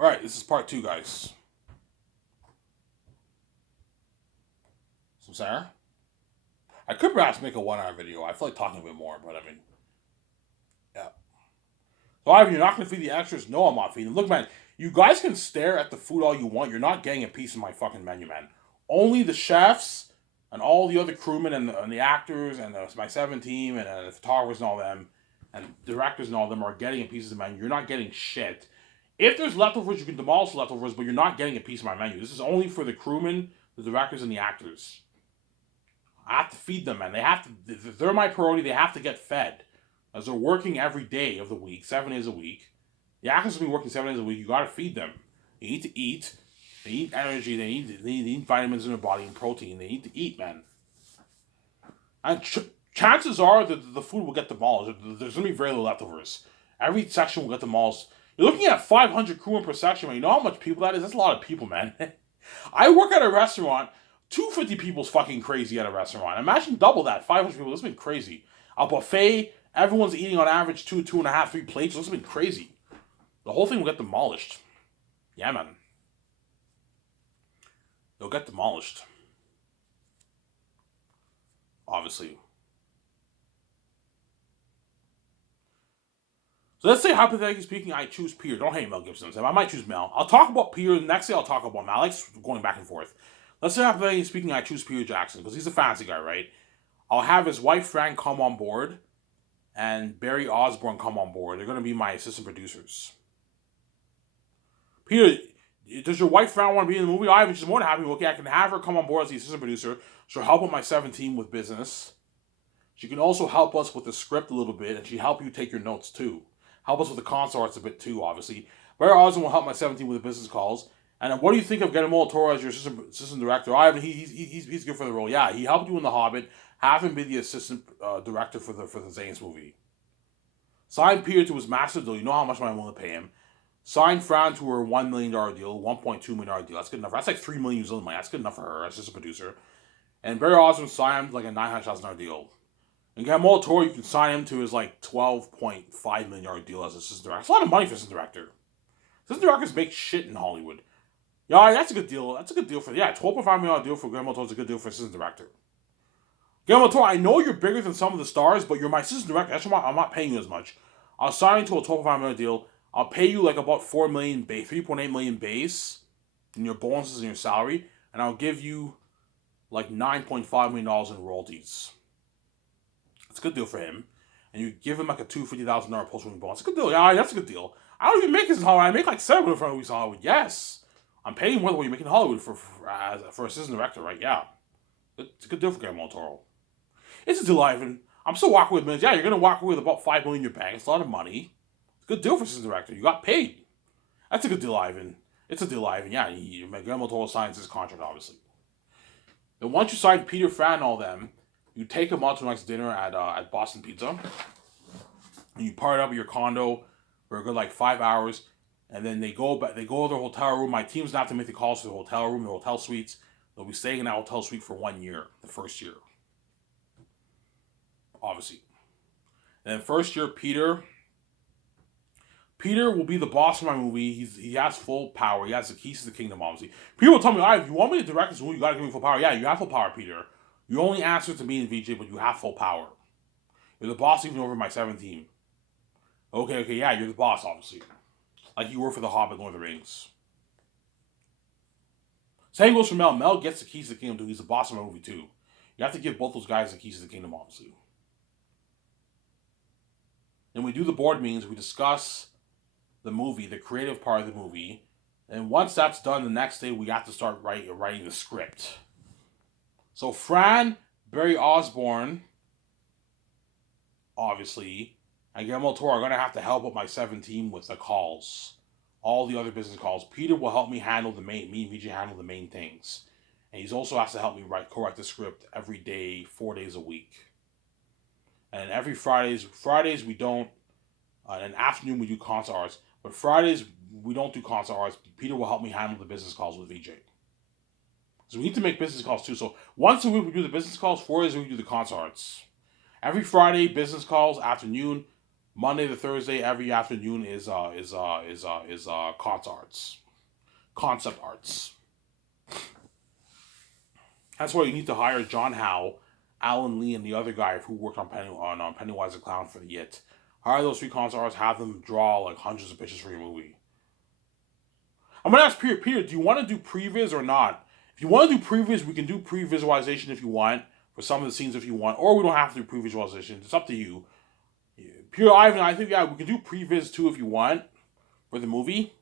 Alright, this is part 2, guys. So, Sarah? I could perhaps make a 1 hour video. I feel like talking a bit more, but I mean, yeah. So, Ivan, you're not going to feed the extras? No, I'm not feeding them. Look, man, you guys can stare at the food all you want. You're not getting a piece of my fucking menu, man. Only the chefs and all the other crewmen and the actors and my 7 team and the photographers and all them and directors and all them are getting a piece of the menu. You're not getting shit. If there's leftovers, you can demolish the leftovers, but you're not getting a piece of my menu. This is only for the crewmen, the directors, and the actors. I have to feed them, man. They have to. They're my priority. They have to get fed, as they're working every day of the week, 7 days a week. The actors will be working 7 days a week. You got to feed them. They need to eat. They need energy. They need vitamins in their body and protein. They need to eat, man. And chances are that the food will get demolished. There's gonna be very little leftovers. Every section will get demolished. You're looking at 500 crewmen per section, man. You know how much people that is? That's a lot of people, man. I work at a restaurant. 250 people's fucking crazy at a restaurant. Imagine double that. 500 people. This has been crazy. A buffet. Everyone's eating on average 2.5, 3 plates. This has been crazy. The whole thing will get demolished. Yeah, man. They'll get demolished. Obviously. So let's say, hypothetically speaking, I choose Peter. Don't hate Mel Gibson. I might choose Mel. I'll talk about Peter. The next day I'll talk about Mel. I like going back and forth. Let's say, hypothetically speaking, I choose Peter Jackson because he's a fancy guy, right? I'll have his wife, Fran, come on board and Barry Osborne come on board. They're going to be my assistant producers. Peter, does your wife, Fran, want to be in the movie? I was just more than happy. Okay, I can have her come on board as the assistant producer. She'll help with my 17 with business. She can also help us with the script a little bit, and she'll help you take your notes too. Help us with the console arts a bit too, obviously. Barry Osborne will help my 17 with the business calls. And what do you think of Guillermo del Toro as your assistant director? He's good for the role. Yeah, he helped you in The Hobbit. Have him be the assistant director for the Zane's movie. Sign Peter to his massive deal. You know how much money I'm willing to pay him. Sign Fran to her $1 million deal, $1.2 million deal. That's good enough. That's like $3 million New Zealand money. That's good enough for her as just a producer. And Barry Osborne signed like a $900,000 deal. And Guillermo del Toro, you can sign him to his like $12.5 million deal as assistant director. That's a lot of money for assistant director. Assistant directors make shit in Hollywood. Yeah, that's a good deal. That's a good deal for $12.5 million deal for Guillermo del Toro is a good deal for assistant director. Guillermo del Toro, I know you're bigger than some of the stars, but you're my assistant director. That's why I'm not paying you as much. I'll sign to a $12.5 million deal. I'll pay you like about $4 million base, $3.8 million base in your bonuses and your salary, and I'll give you like $9.5 million in royalties. That's a good deal for him. And you give him like a $250,000 post-movie bonus. That's a good deal. Yeah, that's a good deal. I don't even make this in Hollywood. I make like $7 for movies in Hollywood. Yes. I'm paying more than what you make in Hollywood for assistant director, right? Yeah. It's a good deal for Guillermo del Toro. It's a deal, Ivan. I'm still walking with millions. Yeah, you're going to walk away with about $5 million in your bank. It's a lot of money. It's a good deal for assistant director. You got paid. That's a good deal, Ivan. It's a deal, Ivan. Yeah, Guillermo del Toro signs his contract, obviously. And once you sign Peter, Fran, and all them, you take them out to a nice dinner at Boston Pizza. And you part up at your condo for a good like 5 hours. And then they go to their hotel room. My team's not to make the calls to the hotel room, the hotel suites. They'll be staying in that hotel suite for 1 year, the first year. Obviously. And then first year, Peter will be the boss of my movie. He has full power. He has the keys to the kingdom, obviously. People tell me, if you want me to direct this movie, you gotta give me full power. Yeah, you have full power, Peter. You only answer to me and VJ, but you have full power. You're the boss even over my 17. Okay, yeah, you're the boss, obviously. Like you were for The Hobbit, Lord of the Rings. Same goes for Mel. Mel gets the keys to the kingdom too. He's the boss of my movie too. You have to give both those guys the keys to the kingdom, obviously. Then we do the board meetings. We discuss the movie, the creative part of the movie. And once that's done, the next day we have to start writing the script. So Fran, Barry Osborne, obviously, and Guillermo del Toro are going to have to help with my 17 with the calls. All the other business calls. Peter will help me handle me and VJ handle the main things. And he also has to help me correct the script every day, 4 days a week. And every Fridays we don't, in the afternoon we do concert arts. But Fridays we don't do concert arts. Peter will help me handle the business calls with VJ. So we need to make business calls too. So once a week we do the business calls, 4 days a week we do the concert arts. Every Friday, business calls, afternoon. Monday to Thursday, every afternoon is concept arts. That's why you need to hire John Howe, Alan Lee, and the other guy who worked on Pennywise the Clown for the It. Hire those three concept artists, have them draw like hundreds of pictures for your movie. I'm gonna ask Peter, do you want to do previs or not? If you want to do previs, we can do pre-visualization if you want for some of the scenes if you want, or we don't have to do pre-visualization. It's up to you. Peter, Ivan, I think we can do previs too if you want for the movie.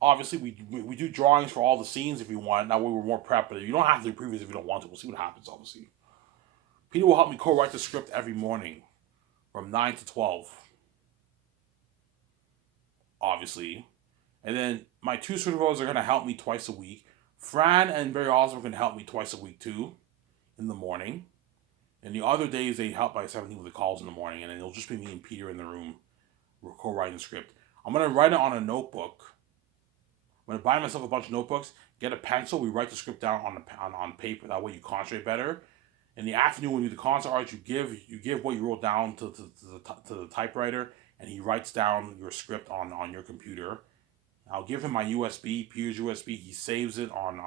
Obviously, we do drawings for all the scenes if you want. That way we're more prepped, but you don't have to do previs if you don't want to. We'll see what happens, obviously. Peter will help me co-write the script every morning from 9 to 12. Obviously. And then my two supervisors are going to help me twice a week. Fran and Barry Osborne can help me twice a week too, in the morning. And the other days they help by 17 with the calls in the morning, and then it'll just be me and Peter in the room. We're co-writing the script. I'm going to write it on a notebook. I'm going to buy myself a bunch of notebooks, get a pencil, we write the script down on paper. That way you concentrate better. In the afternoon when you do the concept art, you give what you wrote down to the typewriter, and he writes down your script on your computer. I'll give him my USB, Peter's USB. He saves it on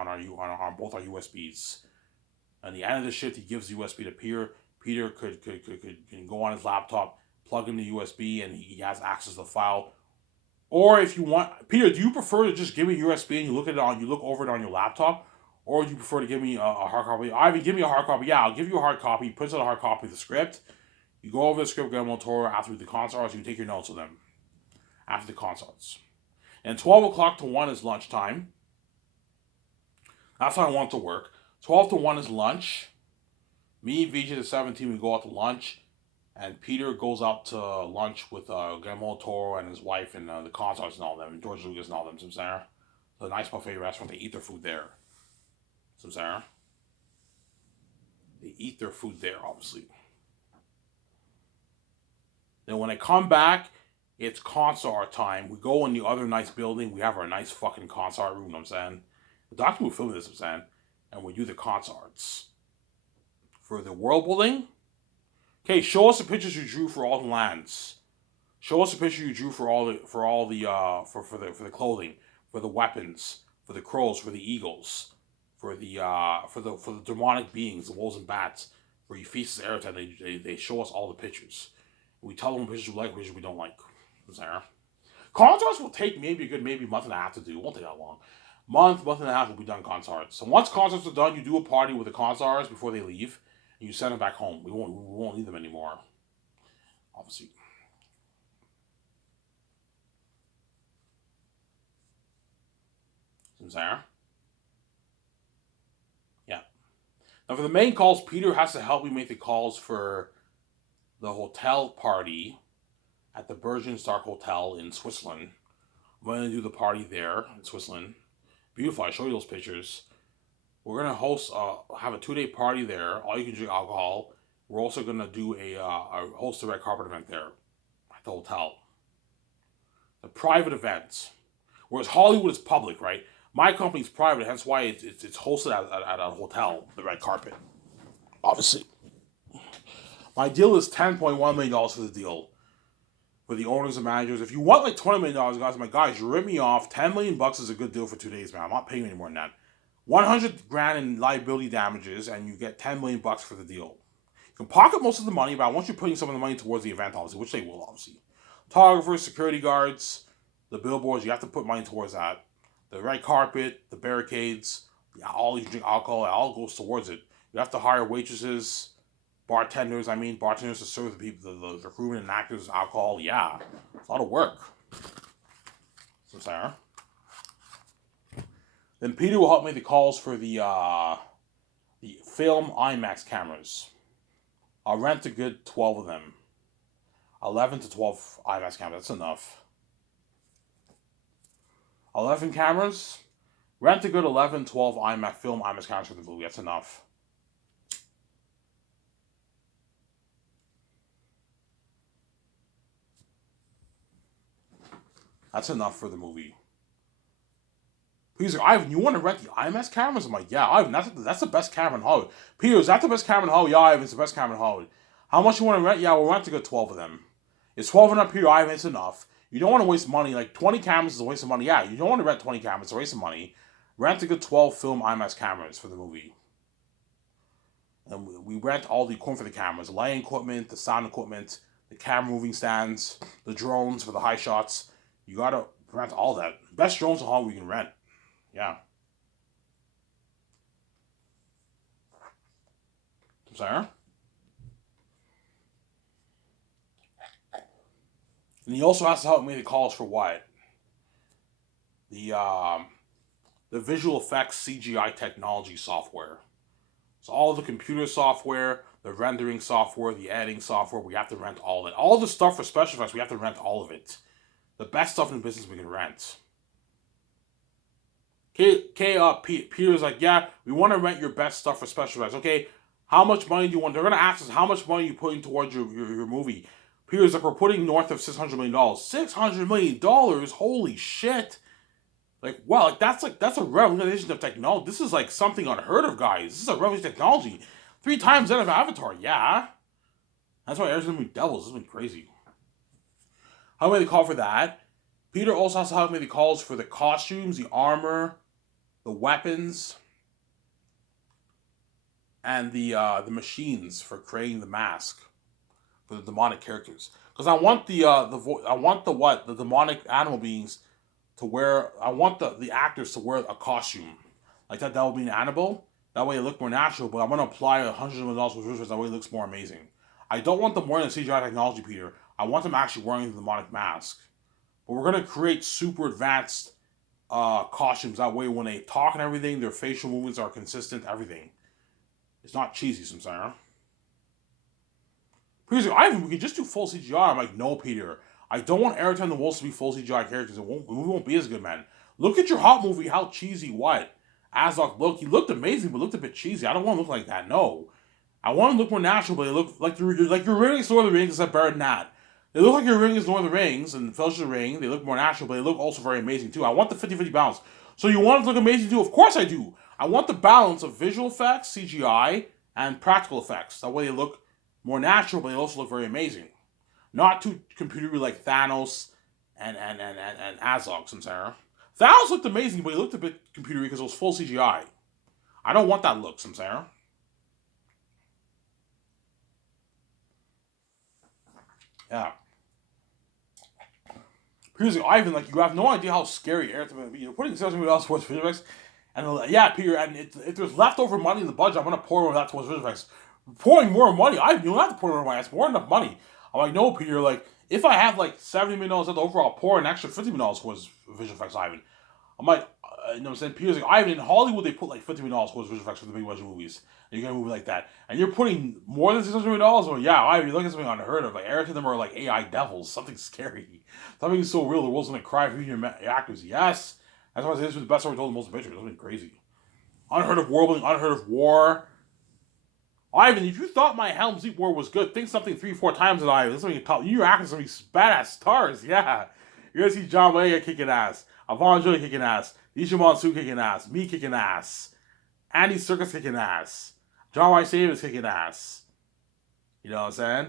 both our USBs. At the end of the shift, he gives the USB to Peter. Peter can go on his laptop, plug in the USB, and he has access to the file. Or if you want, Peter, do you prefer to just give me a USB and you look over it on your laptop, or do you prefer to give me a hard copy? Ivan, give me a hard copy. Yeah, I'll give you a hard copy. He puts out a hard copy of the script. You go over the script, Guillermo del Toro after the concerts. You take your notes of them after the concerts. And 12 o'clock to 1 is lunchtime. That's how I want to work. 12 to 1 is lunch. Me, VJ the 17, we go out to lunch. And Peter goes out to lunch with Guillermo del Toro and his wife and the concerts and all them. And George Lucas and all them. Some Sarah. The nice buffet restaurant. They eat their food there. Some Sarah. They eat their food there, obviously. Then when I come back, it's concert time. We go in the other nice building. We have our nice fucking concert room, you know what I'm saying? The doctor will film this, I'm saying. And we do the concerts. For the world building, okay, show us the pictures you drew for all the lands. Show us the picture you drew for the clothing, for the weapons, for the crows, for the eagles, for the demonic beings, the wolves and bats, for Ephesus Eretan. They show us all the pictures. We tell them pictures we like, pictures we don't like. Sarah. Concerts will take maybe a month and a half to do. It won't take that long. Month and a half will be done concerts. So once concerts are done, you do a party with the concerts before they leave, and you send them back home. We won't need them anymore. Obviously. Sarah? Yeah. Now for the main calls, Peter has to help me make the calls for the hotel party at the Bergenstock Hotel in Switzerland. I'm going to do the party there in Switzerland. Beautiful. I show you those pictures. We're going to have a 2-day party there. All you can drink alcohol. We're also going to do host a red carpet event there at the hotel. The private events. Whereas Hollywood is public, right? My company's private, hence why it's hosted at a hotel, the red carpet. Obviously. My deal is $10.1 million for the deal. For the owners and managers. If you want like $20 million, guys, my guys, you rip me off. $10 million is a good deal for 2 days, man. I'm not paying you any more than that. $100,000 in liability damages, and you get $10 million for the deal. You can pocket most of the money, but I want you putting some of the money towards the event, obviously, which they will, obviously. Photographers, security guards, the billboards, you have to put money towards that. The red carpet, the barricades, all you drink alcohol, it all goes towards it. You have to hire waitresses, bartenders to serve the people, the crewmen and actors, alcohol. Yeah, it's a lot of work. So Sarah. Then Peter will help make the calls for the film IMAX cameras. I'll rent a good 12 of them. 11 to 12 IMAX cameras. That's enough. 11 cameras. Rent a good 11, 12 film IMAX cameras for the movie. That's enough. That's enough for the movie. He's like, Ivan, you want to rent the IMAX cameras? I'm like, yeah, Ivan, that's the best camera in Hollywood. Peter, is that the best camera in Hollywood? Yeah, Ivan, it's the best camera in Hollywood. How much you want to rent? Yeah, we'll rent a good 12 of them. It's 1200 POI, it's enough. You don't want to waste money. Like 20 cameras is a waste of money. Yeah, you don't want to rent 20 cameras, it's a waste of money. Rent a good 12 film IMAX cameras for the movie. And we rent all the equipment for the cameras, the lighting equipment, the sound equipment, the camera moving stands, the drones for the high shots. You gotta rent all that. Best drones in Hollywood we can rent. Yeah. I'm sorry? And he also has to help me the calls for what? The visual effects CGI technology software. So all the computer software, the rendering software, the editing software, we have to rent all of it. All the stuff for special effects, we have to rent all of it. The best stuff in the business we can rent. Peter's like, yeah, we want to rent your best stuff for special effects. Okay, how much money do you want? They're going to ask us, how much money are you putting towards your movie? Peter's like, we're putting north of $600 million. $600 million? Holy shit. Like, wow, that's a revolution of technology. This is like something unheard of, guys. This is a revolution of technology. 3 times that of Avatar, yeah. That's why Air's gonna be Devils. This has been crazy. How many call for that? Peter also has to help me the calls for the costumes, the armor, the weapons, and the machines for creating the mask for the demonic characters. Because I want the demonic animal beings to wear. I want the actors to wear a costume like that. That will be an Annabelle. That way it look more natural. But I'm gonna apply $100 million for visuals. That way it looks more amazing. I don't want them wearing the CGI technology, Peter. I want them actually wearing the demonic mask. But we're gonna create super advanced costumes. That way, when they talk and everything, their facial movements are consistent. Everything. It's not cheesy, sometimes. Peter's like, Ivan, we can just do full CGI. I'm like, no, Peter. I don't want Airtime and the Wolves to be full CGI characters. The movie won't be as good, man. Look at your Hot movie, how cheesy what? Azog looked. He looked amazing, but looked a bit cheesy. I don't want to look like that, no. I want to look more natural, but they look like your Rings Lord of the Rings, except better than that. They look like your Rings Lord of the Rings and Fellowship of the Ring. They look more natural, but they look also very amazing, too. I want the 50-50 balance. So you want it to look amazing, too? Of course I do. I want the balance of visual effects, CGI, and practical effects. That way they look more natural, but they also look very amazing. Not too computery like Thanos and Azog, Samsara. Thanos looked amazing, but he looked a bit computery because it was full CGI. I don't want that look, Samsara. Yeah. Here's like, Ivan, like, you have no idea how scary Airtime will be. You're putting $600 million towards visual effects. And yeah, Peter, and if there's leftover money in the budget, I'm going to pour more of that towards visual effects. Pouring more money? You don't have to pour more money. It's more enough money. I'm like, no, Peter, like, if I have like $70 million left over, I'll pour an extra $50 million towards visual effects, Ivan. I'm like, you know what I'm saying? Peter's like, Ivan, in Hollywood, they put like $50 million towards visual effects for the big budget movies. And you're going to move like that. And you're putting more than $600 million? Well, yeah, Ivan, you're looking at something unheard of. Like, Eric and them are like AI devils. Something scary. Something so real, the world's going to cry for your actors. Yes. That's why I say this was the best story told in most of the pictures. It's been crazy. Unheard of war building, unheard of war. Ivan, if you thought my Helm's Deep War was good, think something 3-4 times at Ivan. This is something you're acting some badass stars. Yeah. You're gonna see John Boyega kicking ass, Yvonne Joy kicking ass, Nisha Monsoon kicking ass, me kicking ass, Andy Serkis kicking ass, John Rice Davis kicking ass. You know what I'm saying?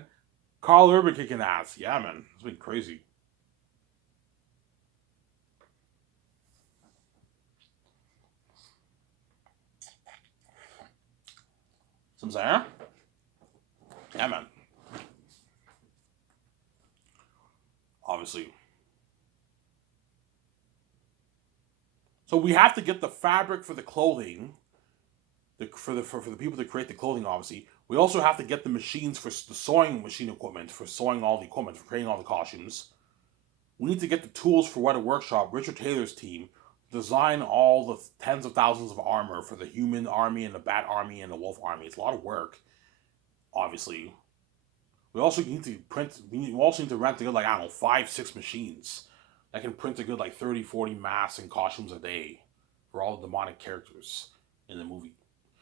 Carl Urban kicking ass. Yeah, man. It's been crazy. Some saying? Yeah, man. Obviously. So we have to get the fabric for the clothing, for the people to create the clothing. Obviously, we also have to get the machines for the sewing machine equipment for sewing all the equipment for creating all the costumes. We need to get the tools for Weta Workshop, Richard Taylor's team, design all the tens of thousands of armor for the human army and the bat army and the wolf army. It's a lot of work. Obviously, we also need to print. We also need to rent a good, like, I don't know, 5-6 machines that can print a good like 30-40 masks and costumes a day for all the demonic characters in the movie.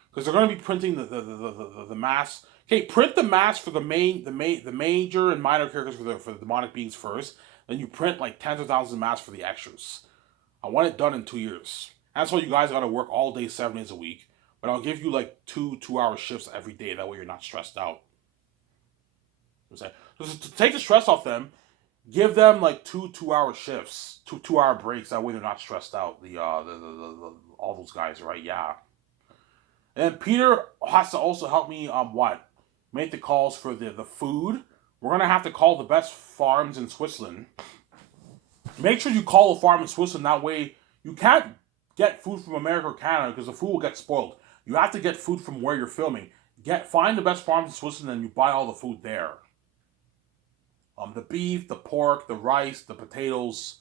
Because they're going to be printing the masks. Okay, print the masks for the major and minor characters for the demonic beings first. Then you print like tens of thousands of masks for the extras. I want it done in 2 years. That's why you guys got to work all day, 7 days a week. But I'll give you like 2 2-hour shifts every day. That way you're not stressed out. So Just to take the stress off them, give them like two-hour shifts, two-hour breaks. That way they're not stressed out. The all those guys, right? Yeah. And then Peter has to also help me what make the calls for the food. We're gonna have to call the best farms in Switzerland. Make sure you call a farm in Switzerland. That way you can't get food from America or Canada because the food will get spoiled. You have to get food from where you're filming. Find the best farms in Switzerland and you buy all the food there. The beef, the pork, the rice, the potatoes,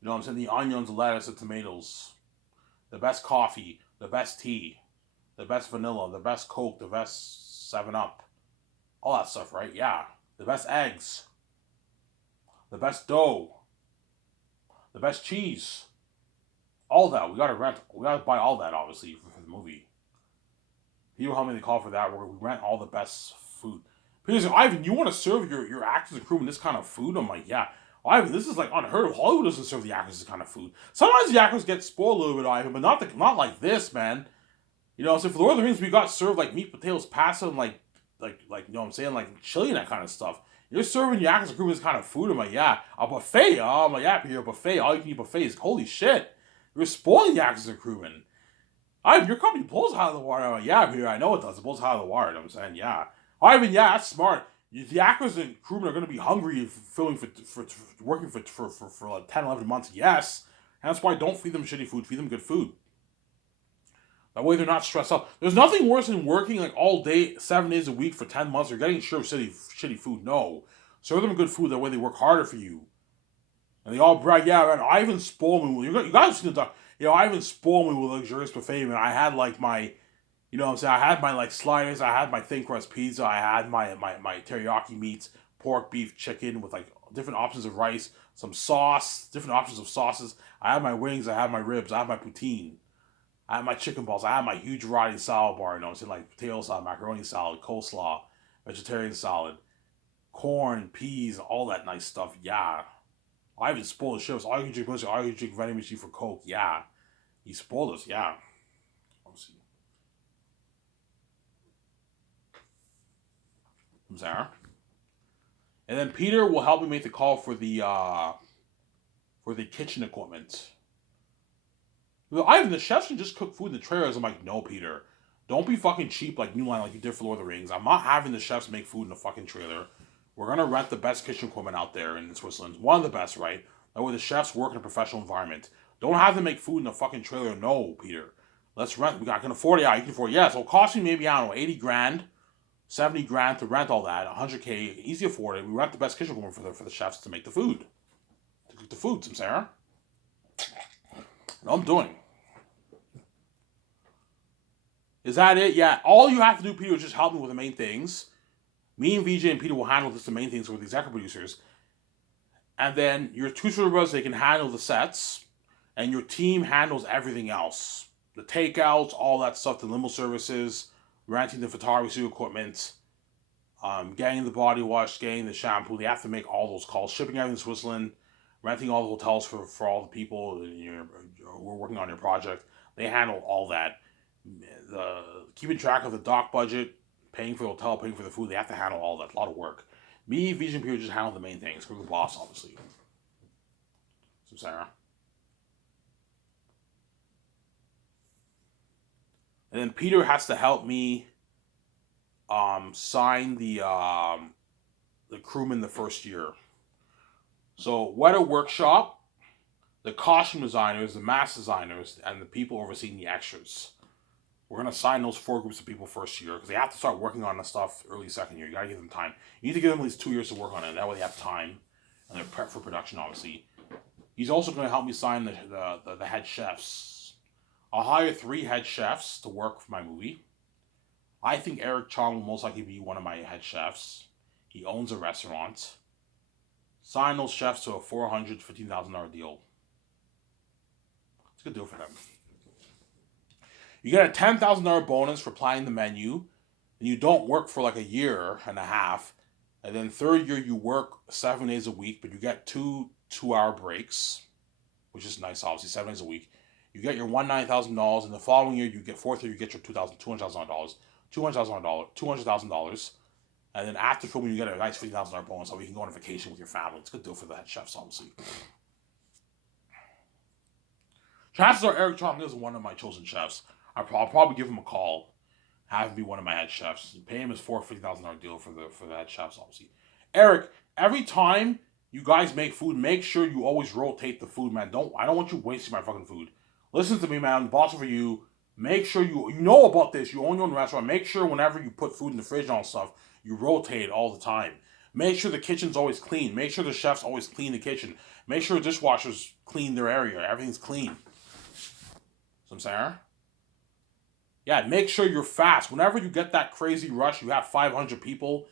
you know what I'm saying, the onions, the lettuce, the tomatoes, the best coffee, the best tea, the best vanilla, the best Coke, the best 7 Up, all that stuff, right? Yeah. The best eggs, the best dough, the best cheese, all that. We gotta rent. We gotta buy all that, obviously, for the movie. People help me to call for that. Where we rent all the best food. Because Ivan, you want to serve your actors and crewmen this kind of food? I'm like, yeah. Ivan, this is like unheard of. Hollywood doesn't serve the actors this kind of food. Sometimes the actors get spoiled a little bit, Ivan, but not like this, man. You know, so for Lord of the Rings, we got served like meat, potatoes, pasta, and like you know what I'm saying, like chili and that kind of stuff. You're serving your actors and crewmen this kind of food. I'm like, yeah, a buffet. Oh, I'm like, yeah, Peter, a buffet. All you can eat buffets. Holy shit, you're spoiling the actors and crewmen. Ivan, your company pulls out of the water. I'm like, yeah, Peter, I know it does. It pulls out of the water. I'm saying, yeah. Ivan, yeah, that's smart. The actors and crewmen are going to be hungry filming for working for like 10, 11 months. Yes. And that's why don't feed them shitty food. Feed them good food. That way they're not stressed out. There's nothing worse than working like all day, 7 days a week for 10 months. You're getting shitty food. No. Serve them good food. That way they work harder for you. And they all brag, yeah, man, Ivan spoiled me. You guys see the talk. You know, Ivan spoiled me with luxurious buffet, man. I had like my, you know what I'm saying? I had my like sliders, I had my thin crust pizza, I had my teriyaki meats, pork, beef, chicken with like different options of rice, some sauce, different options of sauces. I had my wings, I had my ribs, I had my poutine, I had my chicken balls, I had my huge variety salad bar, you know what I'm saying? Like potato salad, macaroni salad, coleslaw, vegetarian salad, corn, peas, all that nice stuff. Yeah. I even spoiled the shit. All you can drink pussy, all you can drink vitamin C for Coke. Yeah. He spoiled us. Yeah. Let's see. I'm sorry. And then Peter will help me make the call for the kitchen equipment. Well, Ivan, the chefs can just cook food in the trailers. I'm like, no, Peter. Don't be fucking cheap like New Line like you did for Lord of the Rings. I'm not having the chefs make food in a fucking trailer. We're gonna rent the best kitchen equipment out there in Switzerland. One of the best, right? That way the chefs work in a professional environment. Don't have them make food in a fucking trailer. No, Peter. Let's rent. I can afford it. Yeah, you can afford it. Yeah, so it'll cost me maybe, I don't know, 80 grand, 70 grand to rent all that. 100K, easy to afford it. We rent the best kitchen equipment for the chefs to make the food. To cook the food, Sarah. No, I'm doing. Is that it? Yeah. All you have to do, Peter, is just help me with the main things. Me and VJ and Peter will handle this, the main things with the executive producers. And then your two brothers, they can handle the sets. And your team handles everything else. The takeouts, all that stuff, the limo services, renting the photography equipment, getting the body wash, getting the shampoo. They have to make all those calls. Shipping everything to Switzerland, renting all the hotels for all the people we're working on your project. They handle all that. Keeping track of the dock budget, paying for the hotel, paying for the food, they have to handle all that. A lot of work. Me, Vision Peter just handle the main things. We're the boss, obviously. So, Sarah. And then Peter has to help me sign the crewman the first year. So, Weta Workshop, the costume designers, the mask designers, and the people overseeing the extras. We're going to assign those 4 groups of people first year because they have to start working on the stuff early second year. You got to give them time. You need to give them at least 2 years to work on it. That way they have time and they're prepped for production, obviously. He's also going to help me sign the head chefs. I'll hire 3 head chefs to work for my movie. I think Eric Chong will most likely be one of my head chefs. He owns a restaurant. Sign those chefs to a $415,000 deal. It's a good deal for them. You get a $10,000 bonus for planning the menu, and you don't work for like a year and a half. And then 3rd year you work 7 days a week, but you get 2-hour breaks, which is nice, obviously, 7 days a week. You get your $190,000, and the following year you get 4th year you get your $200,000, $200,000. And then after filming, you get a nice $50,000 bonus so you can go on a vacation with your family. It's a good deal for the head chefs, obviously. Chances are Eric Chong is one of my chosen chefs. I'll probably give him a call, have him be one of my head chefs, and pay him his $50,000 deal for the head chefs, obviously. Eric, every time you guys make food, make sure you always rotate the food, man. I don't want you wasting my fucking food. Listen to me, man. I'm the boss over you. Make sure you know about this. You own your own restaurant. Make sure whenever you put food in the fridge and all stuff, you rotate it all the time. Make sure the kitchen's always clean. Make sure the chefs always clean the kitchen. Make sure dishwashers clean their area. Everything's clean. So I'm saying, yeah, make sure you're fast. Whenever you get that crazy rush, you have 500 people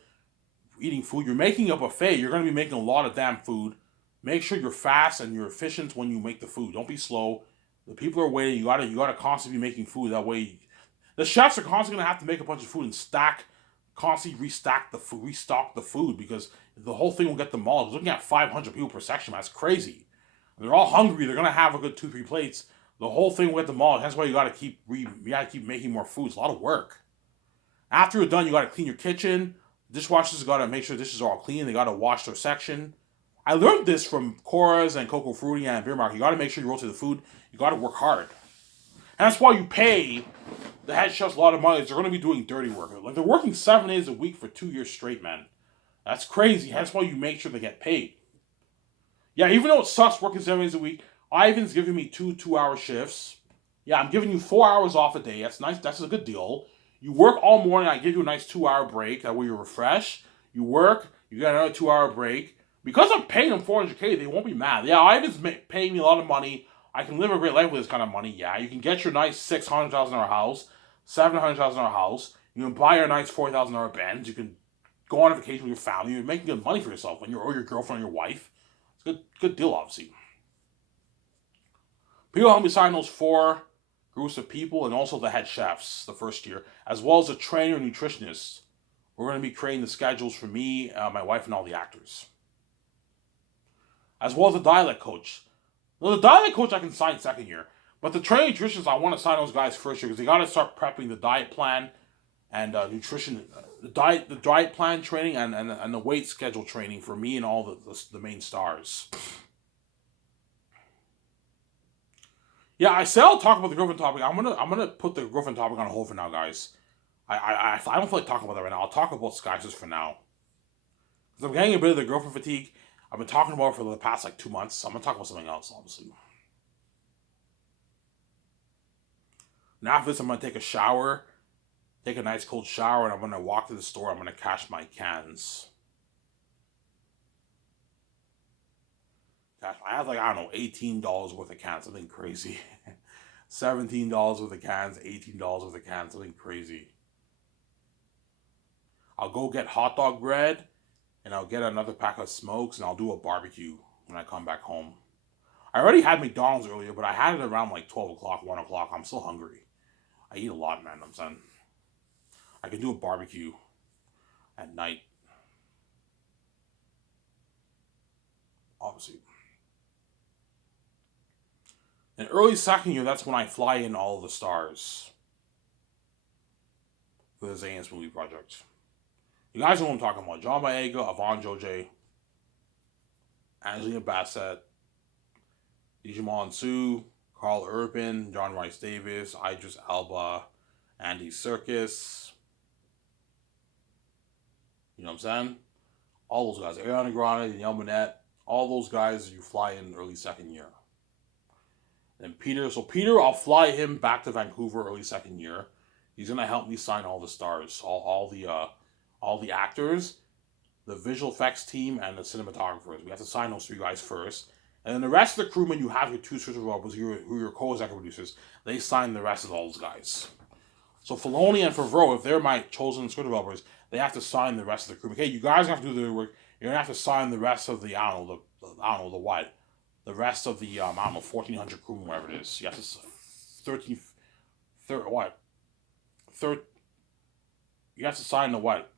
eating food. You're making a buffet. You're going to be making a lot of damn food. Make sure you're fast and you're efficient when you make the food. Don't be slow. The people are waiting. You gotta constantly be making food. That way, the chefs are constantly gonna have to make a bunch of food and constantly restock the food because the whole thing will get demolished. Looking at 500 people per section, man, that's crazy. They're all hungry. They're gonna have a good 2-3 plates. The whole thing will get demolished. That's why you gotta keep making more food. It's a lot of work. After you're done, you gotta clean your kitchen. Dishwashers gotta make sure the dishes are all clean. They gotta wash their section. I learned this from Cora's and Coco Frutti and Beer Market. You gotta make sure you rotate the food. You gotta work hard. And that's why you pay the head chefs a lot of money. They're gonna be doing dirty work. Like they're working 7 days a week for 2 years straight, man. That's crazy. That's why you make sure they get paid. Yeah, even though it sucks working 7 days a week, Ivan's giving me 2 2-hour shifts. Yeah, I'm giving you 4 hours off a day. That's nice. That's a good deal. You work all morning. I give you a nice 2-hour break. That way you're refreshed. You work. You get another 2-hour break. Because I'm paying them $400K, they won't be mad. Yeah, Ivan's paying me a lot of money. I can live a great life with this kind of money. Yeah, you can get your nice $600,000 house, $700,000 house. You can buy your nice $40,000 Benz. You can go on a vacation with your family. You're making good money for yourself or your girlfriend or your wife. It's a good deal, obviously. People help me sign those 4 groups of people and also the head chefs the first year, as well as the trainer and nutritionists. We're going to be creating the schedules for me, my wife, and all the actors. As well as the dialect coach. Now, the dialect coach I can sign second year, but the training nutritionists I want to sign those guys first year because they got to start prepping the diet plan and nutrition, the diet plan training and the weight schedule training for me and all the main stars. Yeah, I said I'll talk about the girlfriend topic. I'm gonna put the girlfriend topic on hold for now, guys. I don't feel like talking about that right now. I'll talk about Skysers for now because I'm getting a bit of the girlfriend fatigue. I've been talking about it for the past 2 months. So I'm gonna talk about something else, obviously. Now after this, I'm gonna take a shower, take a nice cold shower, and I'm gonna walk to the store. I'm gonna cash my cans. Gosh, I have I don't know, $18 worth of cans, something crazy. $17 worth of cans, $18 worth of cans, something crazy. I'll go get hot dog bread and I'll get another pack of smokes and I'll do a barbecue when I come back home. I already had McDonald's earlier, but I had it around 12 o'clock, 1 o'clock. I'm still hungry. I eat a lot, man, I'm saying. I can do a barbecue at night. Obviously. In early second year, that's when I fly in all the stars for the Zane's movie project. You guys know what I'm talking about. John Boyega, Yvonne Joje, Angelina Bassett, Digimon Su, Carl Urban, John Rice Davis, Idris Elba, Andy Serkis. You know what I'm saying? All those guys. Ariana Grande, Danielle Minette, all those guys you fly in early second year. And Peter, I'll fly him back to Vancouver early second year. He's gonna help me sign all the stars, all the actors, the visual effects team, and the cinematographers. We have to sign those 3 guys first. And then the rest of the crewmen, you have your 2 script developers, who are your co-executive producers. They sign the rest of all those guys. So Filoni and Favreau, if they're my chosen script developers, they have to sign the rest of the crew. Okay, you guys have to do the work. You're gonna have to sign the rest of the the rest of the 1,400 crewmen, whatever it is. You have to 13, what? You have to sign the what?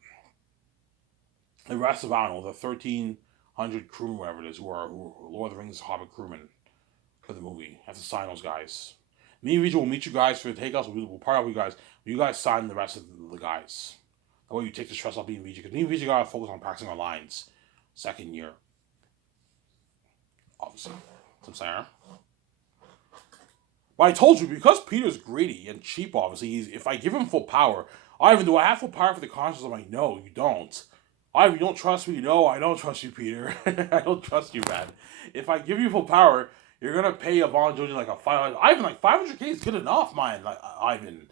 The rest of the 1,300 crewmen, whatever it is, who are Lord of the Rings Hobbit crewmen for the movie. You have to sign those guys. Me and Rachel will meet you guys for the takeouts. We'll part out with you guys. You guys sign the rest of the guys. That way you take the stress off being VJ. Because me and VJ gotta focus on practicing our lines. Second year. Obviously. I'm saying. But I told you, because Peter's greedy and cheap, obviously, if I give him full power, Ivan, do I have full power for the conscience? I'm like, no, you don't. Ivan, you don't trust me? No, I don't trust you, Peter. I don't trust you, man. If I give you full power, you're going to pay Yvonne Joji like a 500. Ivan, like 500K is good enough, man. Like, Ivan.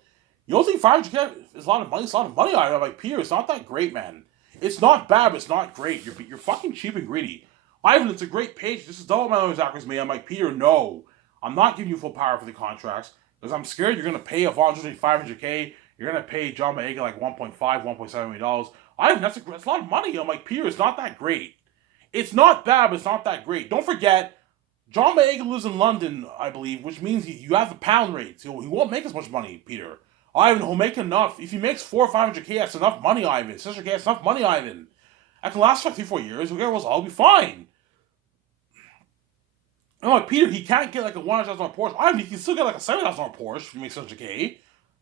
You don't think 500K is a lot of money? It's a lot of money, Ivan. I'm like, Peter, it's not that great, man. It's not bad, but it's not great. You're fucking cheap and greedy. Ivan, it's a great page. This is double my own actors made. I'm like, Peter, no. I'm not giving you full power for the contracts because I'm scared you're going to pay Yvonne Joji 500K. You're going to pay John Boyega like $1.5, $1.7 million. That's a lot of money. I'm like, Peter, it's not that great. It's not bad, but it's not that great. Don't forget, John Boyega lives in London, I believe, which means you have the pound rate. So he won't make as much money, Peter. Ivan, he'll make enough. If he makes 400 or 500K, that's enough money, Ivan. 600K, that's enough money, Ivan. That can last for 3-4 years. I'll be fine. I'm like, Peter, he can't get like a $100,000 Porsche. Ivan, he can still get like a $7,000 Porsche if he makes 600K.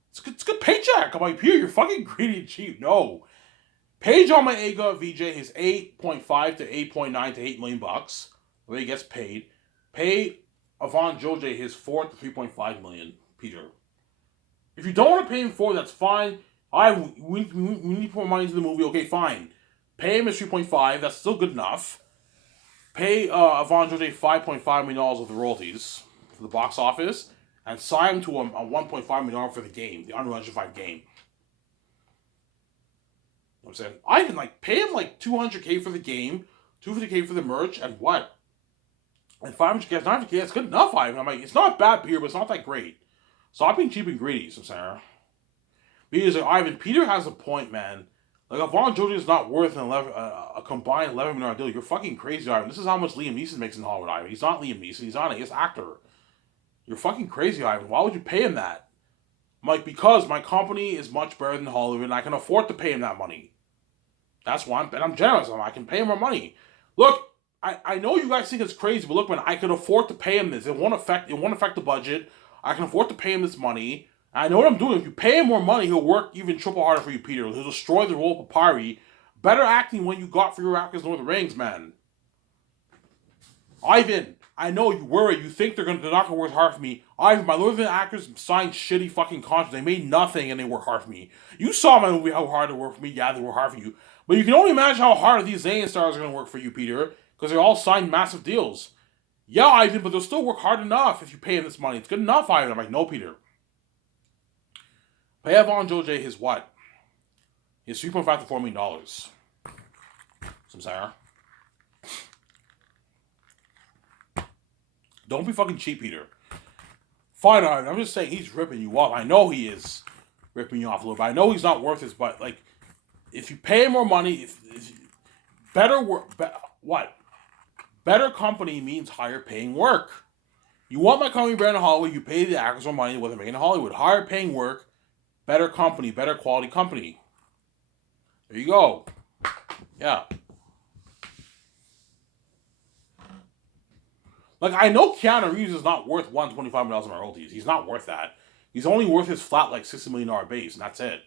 It's a good paycheck. I'm like, Peter, you're fucking greedy and cheap. No. Pay John Boyega, VJ, his 8.5 to 8.9 to $8 million bucks, the way he gets paid. Pay Yvonne Joji his 4 to 3.5 million, Peter. If you don't want to pay him 4, that's fine. We need to put money into the movie. Okay, fine. Pay him his 3.5. That's still good enough. Pay Yvonne Joji $5.5 million of the royalties for the box office, and sign him to a $1.5 million for the game, the Unreal Engine 5 game. I'm saying, Ivan, like, pay him like $200K for the game, $250K for the merch, and what? And $500K, $900K, that's good enough, Ivan. I'm like, it's not bad, Peter, but it's not that great. Stop being cheap and greedy, so Sarah. Because like, Ivan, Peter has a point, man. Like, Yvonne Joji is not worth a combined $11 million deal. You're fucking crazy, Ivan. This is how much Liam Neeson makes in Hollywood, Ivan. He's not Liam Neeson. He's not an actor. You're fucking crazy, Ivan. Why would you pay him that? I'm like, because my company is much better than Hollywood, and I can afford to pay him that money. That's why I'm generous. I can pay him more money. Look, I know you guys think it's crazy, but look, man, I can afford to pay him this. It won't affect the budget. I can afford to pay him this money. I know what I'm doing. If you pay him more money, he'll work even triple harder for you, Peter. He'll destroy the role of Papyri. Better acting when you got for your actors Lord of the Rings, man. Ivan, I know you worry. You think they're not gonna work hard for me. Ivan, my Lord of the Rings actors signed shitty fucking contracts. They made nothing and they work hard for me. You saw my movie how hard they work for me. Yeah, they work hard for you. But you can only imagine how hard these Zayn stars are gonna work for you, Peter, because they're all signed massive deals. Yeah, Ivan, but they'll still work hard enough if you pay them this money. It's good enough, Ivan. I'm like, no, Peter. Pay Yvonne Joji his what? His $3.5 to $4 million. Some Sarah. Don't be fucking cheap, Peter. Fine, Ivan. I'm just saying he's ripping you off. I know he is ripping you off a little bit. I know he's not worth his, but like, if you pay him more money, if better work, what? Better company means higher paying work. You want my company better in Hollywood, you pay the actors more money than what they're making in Hollywood. Higher paying work, better company, better quality company. There you go. Yeah. Like, I know Keanu Reeves is not worth $125 million of my royalties. He's not worth that. He's only worth his flat, like, $60 million base, and that's it.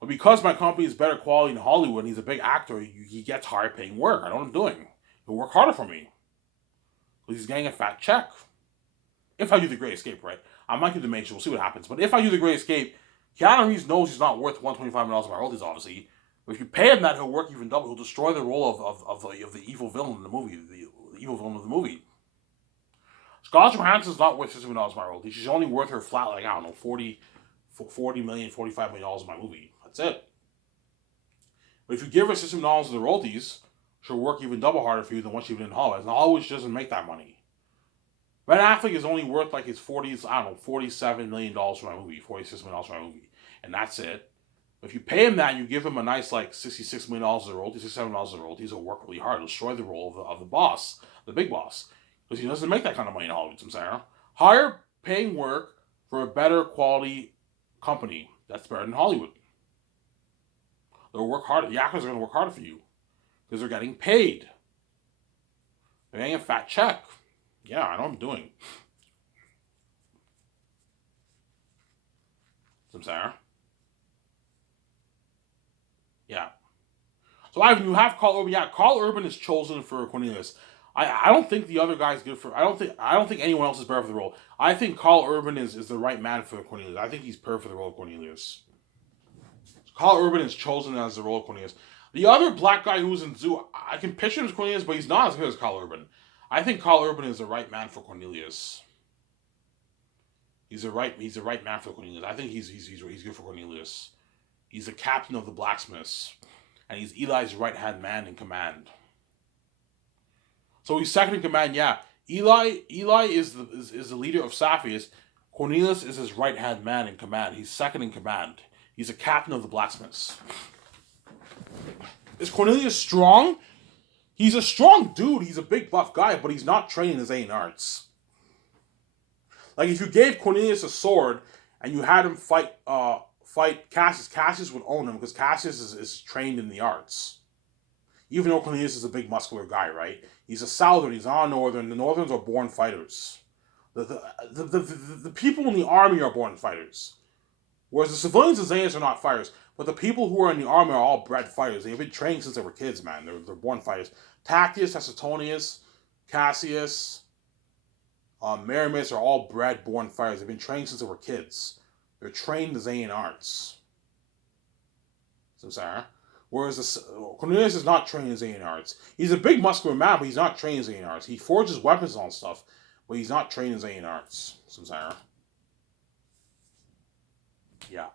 But because my company is better quality in Hollywood and he's a big actor, he gets higher paying work. I know what I'm doing. He'll work harder for me. Because he's getting a fat check. If I do The Great Escape, right? I might do The Matrix. We'll see what happens. But if I do The Great Escape, Keanu Reeves knows he's not worth $125 million of my royalties, obviously. But if you pay him that, he'll work even double. He'll destroy the role of the evil villain in the movie. The evil villain of the movie. Scarlett Johansson's not worth $60 million of my royalties. She's only worth her flat, like, I don't know, $40 million, $45 million of my movie. That's it. But if you give her $60 million of the royalties, she'll work even double harder for you than what she did in Hollywood. And Hollywood doesn't make that money. Ben Affleck is only worth like his $47 million for my movie, $46 million for my movie. And that's it. But if you pay him that and you give him a nice like $66 million of the royalties, $67 million of the royalties, he'll work really hard. He'll destroy the role of the boss, the big boss. Because he doesn't make that kind of money in Hollywood, I'm saying. Higher paying work for a better quality company. That's better than Hollywood. They'll work harder. The actors are going to work harder for you. Because they're getting paid. They're getting a fat check. Yeah, I know what I'm doing. Some Sarah. So Ivan, you have Carl Urban. Yeah, Carl Urban is chosen for Cornelius. I don't think the other guy's good for. I don't think anyone else is better for the role. I think Carl Urban is the right man for Cornelius. I think he's perfect for the role of Cornelius. Carl Urban is chosen as the role of Cornelius. The other black guy who's in Zoo, I can picture him as Cornelius, but he's not as good as Carl Urban. I think Carl Urban is the right man for Cornelius. He's the right man for Cornelius. I think he's good for Cornelius. He's the captain of the blacksmiths, and he's Eli's right hand man in command. So he's second in command. Yeah, Eli is the leader of Sapphires. Cornelius is his right hand man in command. He's second in command. He's a captain of the blacksmiths. Is Cornelius strong? He's a strong dude. He's a big buff guy, but he's not trained in his Zayn arts. Like if you gave Cornelius a sword and you had him fight Cassius, Cassius would own him because Cassius is trained in the arts. Even though Cornelius is a big muscular guy, right? He's a Southern. He's not a Northern. The Northerns are born fighters. The people in the army are born fighters. Whereas the civilians and Zaynus are not fighters. But the people who are in the army are all bred fighters. They've been trained since they were kids, man. They're born fighters. Tactius, Tacitonius, Cassius, Maramis are all bred born fighters. They've been trained since they were kids. They're trained in the Zayn arts. So I'm saying, whereas Cornelius is not trained in Zayn arts. He's a big muscular man, but he's not trained in Zayn arts. He forges weapons and stuff, but he's not trained in Zayn arts. So I'm saying, yeah.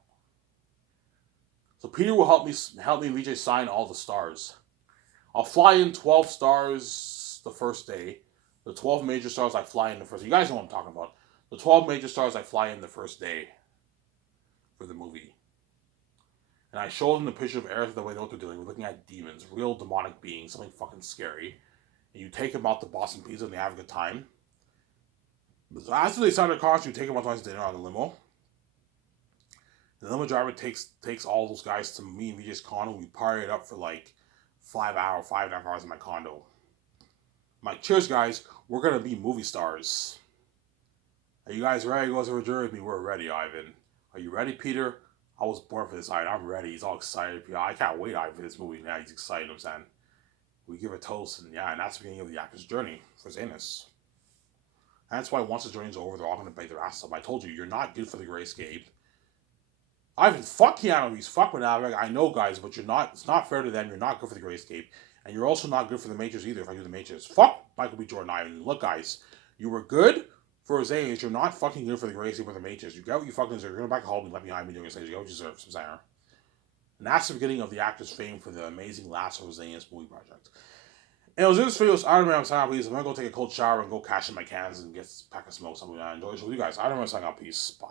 So Peter will help me and VJ sign all the stars. I'll fly in 12 stars the first day. The 12 major stars I fly in the first day. You guys know what I'm talking about. The 12 major stars I fly in the first day for the movie. And I show them the picture of Aerith that they know what they're doing. We're looking at demons, real demonic beings, something fucking scary. And you take them out to Boston Pizza and they have a good time. So after they sign their contract, you take them out to nice dinner on the limo. The limo driver takes all those guys to me and VJ's condo. We party it up for like 5.5 hours in my condo. I'm like, cheers, guys. We're going to be movie stars. Are you guys ready to go to a jury with me? We're ready, Ivan. Are you ready, Peter? I was born for this, Ivan. I'm ready. He's all excited. I can't wait, Ivan, for this movie. Now he's excited, I'm saying. We give a toast, and yeah, and that's the beginning of the actor's journey for Zanus. And that's why once the journey's over, they're all going to bite their ass up. I told you, you're not good for the Grayscape. Ivan, fuck Keanu Reeves, fuck Maverick. I know, guys, but you're not. It's not fair to them. You're not good for the Grayscape, and you're also not good for the Matrix either. If I do the Matrix, fuck Michael B. Jordan. Ivan, look, guys, you were good for his age. You're not fucking good for the Grayscape or the Matrix. You got what you fucking deserve. You're going back home and let behind me doing this. You got what you deserve, some Sarah. And that's the beginning of the actor's fame for the amazing Last of Us movie project. And it was in this video, so I don't remember signing out, please. I'm gonna go take a cold shower and go cash in my cans and get a pack of smoke. Something I enjoy. So with you guys, I don't remember signing out, peace. Bye.